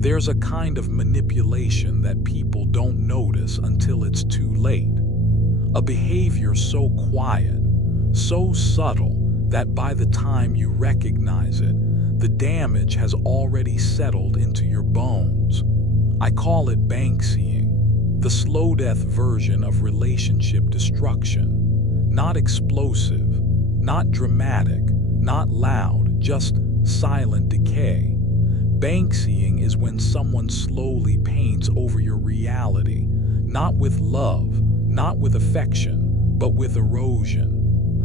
There's a kind of manipulation that people don't notice until it's too late. A behavior so quiet, so subtle, that by the time you recognize it, the damage has already settled into your bones. I call it Banksying, the slow death version of relationship destruction. Not explosive, not dramatic, not loud, just silent decay. Banksying is when someone slowly paints over your reality, not with love, not with affection, but with erosion.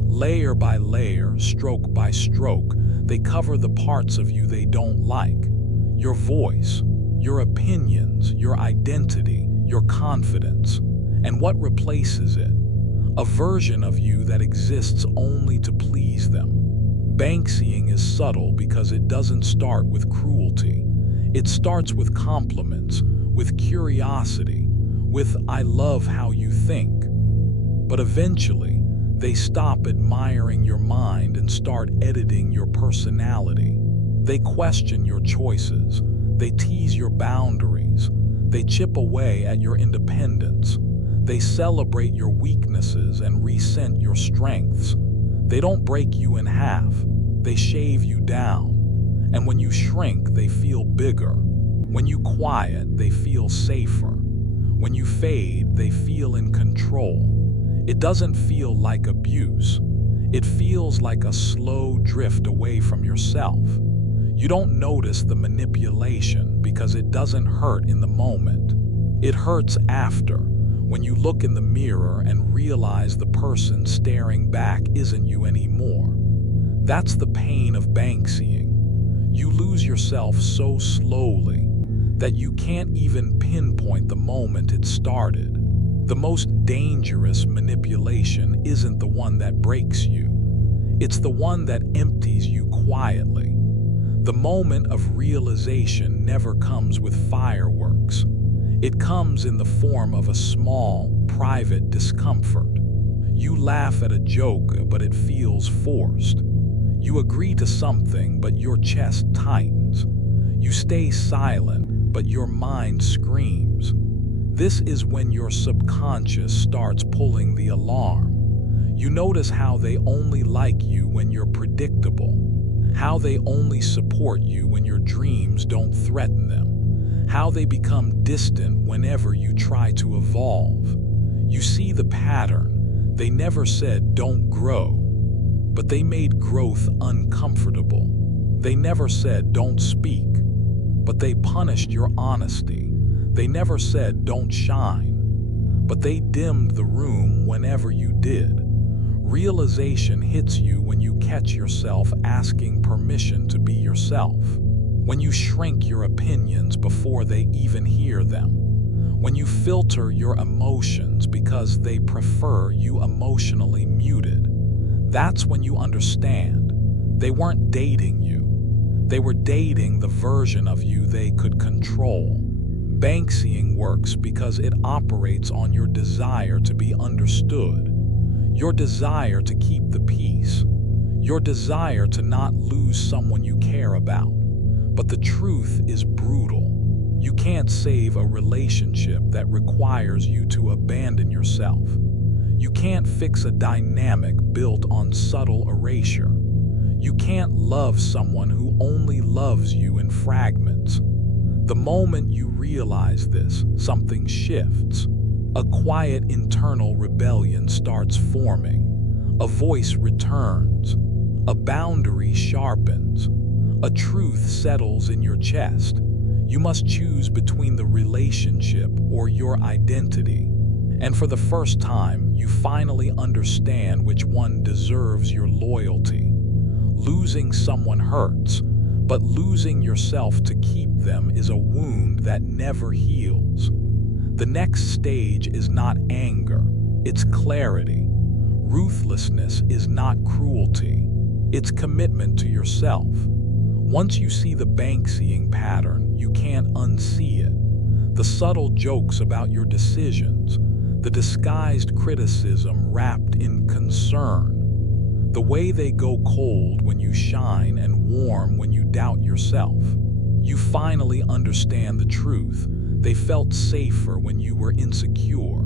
Layer by layer, stroke by stroke, they cover the parts of you they don't like. Your voice, your opinions, your identity, your confidence. And what replaces it? A version of you that exists only to please them. Banksying is subtle because it doesn't start with cruelty. It starts with compliments, with curiosity, with "I love how you think." But eventually, they stop admiring your mind and start editing your personality. They question your choices. They tease your boundaries. They chip away at your independence. They celebrate your weaknesses and resent your strengths. They don't break you in half. They shave you down. And when you shrink, they feel bigger. When you quiet, they feel safer. When you fade, they feel in control. It doesn't feel like abuse. It feels like a slow drift away from yourself. You don't notice the manipulation because it doesn't hurt in the moment. It hurts after, when you look in the mirror and realize the person staring back isn't you anymore. That's the pain of Banksying. You lose yourself so slowly that you can't even pinpoint the moment it started. The most dangerous manipulation isn't the one that breaks you. It's the one that empties you quietly. The moment of realization never comes with fireworks. It comes in the form of a small, private discomfort. You laugh at a joke, but it feels forced. You agree to something, but your chest tightens. You stay silent, but your mind screams. This is when your subconscious starts pulling the alarm. You notice how they only like you when you're predictable, how they only support you when your dreams don't threaten them, how they become distant whenever you try to evolve. You see the pattern. They never said don't grow, but they made growth uncomfortable. They never said don't speak, but they punished your honesty. They never said don't shine, but they dimmed the room whenever you did. Realization hits you when you catch yourself asking permission to be yourself, when you shrink your opinions before they even hear them, when you filter your emotions because they prefer you emotionally muted. That's when you understand. They weren't dating you. They were dating the version of you they could control. Banksying works because it operates on your desire to be understood, your desire to keep the peace, your desire to not lose someone you care about. But the truth is brutal. You can't save a relationship that requires you to abandon yourself. You can't fix a dynamic built on subtle erasure. You can't love someone who only loves you in fragments. The moment you realize this, something shifts. A quiet internal rebellion starts forming. A voice returns. A boundary sharpens. A truth settles in your chest. You must choose between the relationship or your identity. And for the first time, you finally understand which one deserves your loyalty. Losing someone hurts, but losing yourself to keep them is a wound that never heals. The next stage is not anger, it's clarity. Ruthlessness is not cruelty, it's commitment to yourself. Once you see the Banksying pattern, you can't unsee it. The subtle jokes about your decisions, the disguised criticism wrapped in concern, the way they go cold when you shine and warm when you doubt yourself. You finally understand the truth. They felt safer when you were insecure.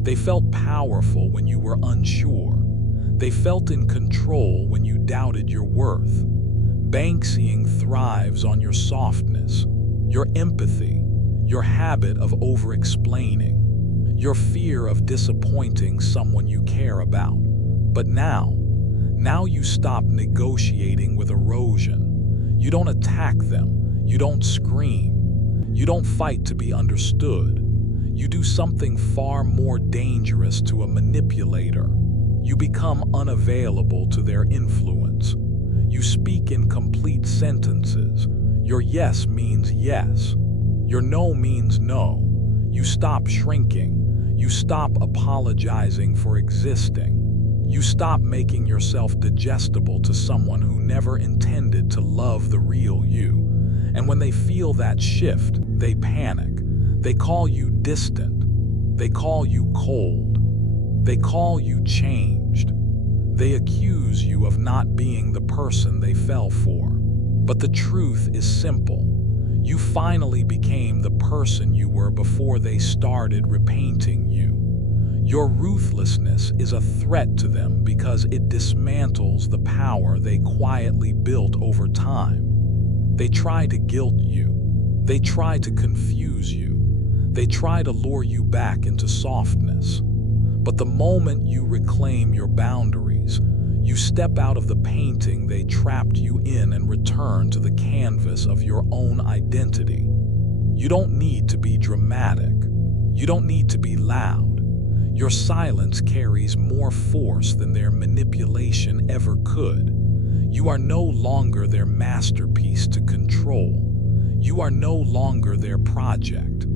They felt powerful when you were unsure. They felt in control when you doubted your worth. Banksying thrives on your softness, your empathy, your habit of over-explaining, your fear of disappointing someone you care about. But now you stop negotiating with erosion. You don't attack them. You don't scream. You don't fight to be understood. You do something far more dangerous to a manipulator. You become unavailable to their influence. You speak in complete sentences. Your yes means yes. Your no means no. You stop shrinking. You stop apologizing for existing. You stop making yourself digestible to someone who never intended to love the real you. And when they feel that shift, they panic. They call you distant. They call you cold. They call you changed. They accuse you of not being the person they fell for. But the truth is simple. You finally became the person you were before they started repainting you. Your ruthlessness is a threat to them because it dismantles the power they quietly built over time. They try to guilt you. They try to confuse you. They try to lure you back into softness. But the moment you reclaim your boundaries, you step out of the painting they trapped you in and return to the canvas of your own identity. You don't need to be dramatic. You don't need to be loud. Your silence carries more force than their manipulation ever could. You are no longer their masterpiece to control. You are no longer their project.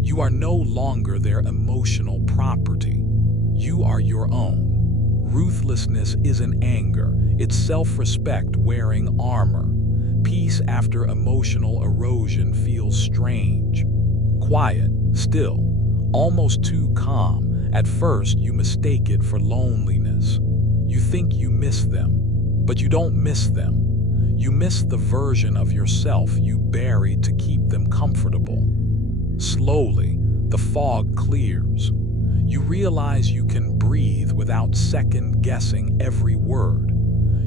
You are no longer their emotional property. You are your own. Ruthlessness isn't anger, it's self-respect wearing armor. Peace after emotional erosion feels strange. Quiet, still, almost too calm. At first, you mistake it for loneliness. You think you miss them, but you don't miss them. You miss the version of yourself you buried to keep them comfortable. Slowly, the fog clears. You realize you can breathe without second-guessing every word.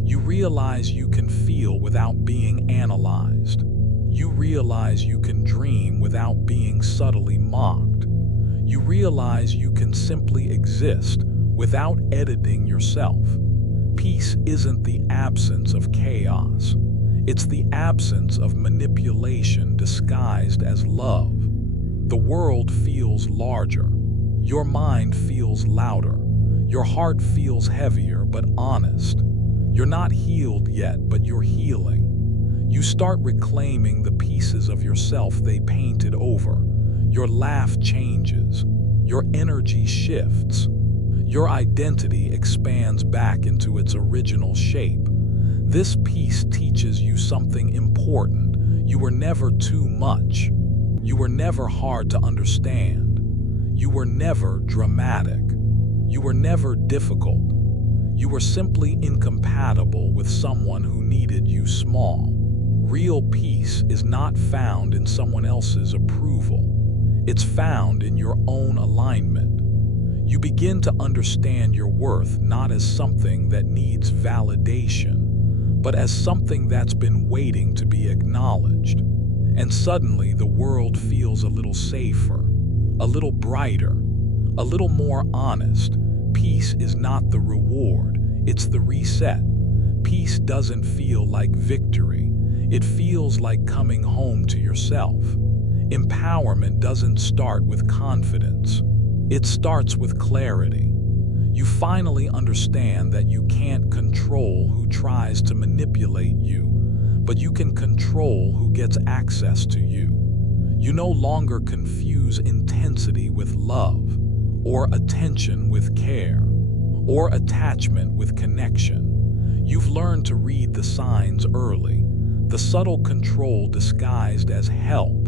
You realize you can feel without being analyzed. You realize you can dream without being subtly mocked. You realize you can simply exist without editing yourself. Peace isn't the absence of chaos. It's the absence of manipulation disguised as love. The world feels larger. Your mind feels louder. Your heart feels heavier but honest. You're not healed yet, but you're healing. You start reclaiming the pieces of yourself they painted over. Your laugh changes. Your energy shifts. Your identity expands back into its original shape. This piece teaches you something important. You were never too much. You were never hard to understand. You were never dramatic. You were never difficult. You were simply incompatible with someone who needed you small. Real peace is not found in someone else's approval. It's found in your own alignment. You begin to understand your worth not as something that needs validation, but as something that's been waiting to be acknowledged. And suddenly the world feels a little safer, a little brighter, a little more honest. Peace is not the reward, it's the reset. Peace doesn't feel like victory. It feels like coming home to yourself. Empowerment doesn't start with confidence. It starts with clarity. You finally understand that you can't control who tries to manipulate you, but you can control who gets access to you. You no longer confuse intensity with love, or attention with care, or attachment with connection. You've learned to read the signs early, the subtle control disguised as help,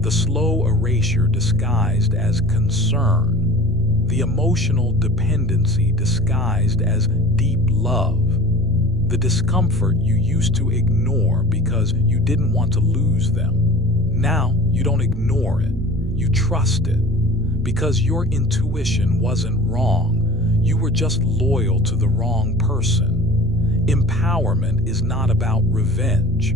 the slow erasure disguised as concern, the emotional dependency disguised as deep love, the discomfort you used to ignore because you didn't want to lose them. Now, you don't ignore it, you trust it. Because your intuition wasn't wrong, you were just loyal to the wrong person. Empowerment is not about revenge.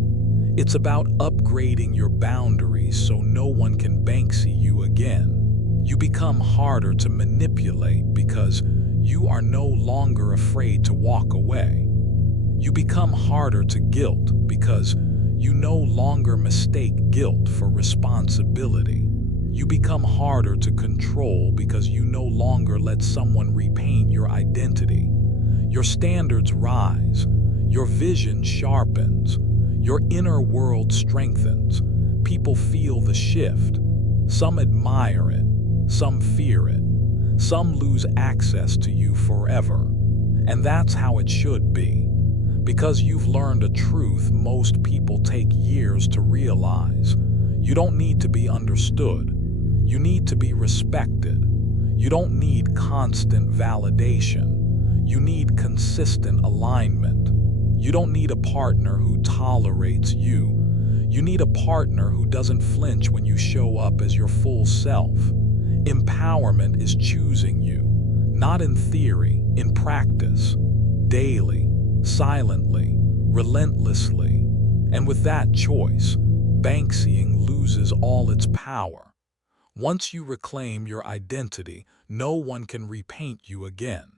It's about upgrading your boundaries so no one can Banksy you again. You become harder to manipulate because you are no longer afraid to walk away. You become harder to guilt because you no longer mistake guilt for responsibility. You become harder to control because you no longer let someone repaint your identity. Your standards rise, your vision sharpens, your inner world strengthens. People feel the shift. Some admire it, some fear it, some lose access to you forever. And that's how it should be. Because you've learned a truth most people take years to realize. You don't need to be understood. You need to be respected. You don't need constant validation. You need consistent alignment. You don't need a partner who tolerates you. You need a partner who doesn't flinch when you show up as your full self. Empowerment is choosing you, not in theory, in practice, daily, silently, relentlessly. And with that choice, Banksying loses all its power. Once you reclaim your identity, no one can repaint you again.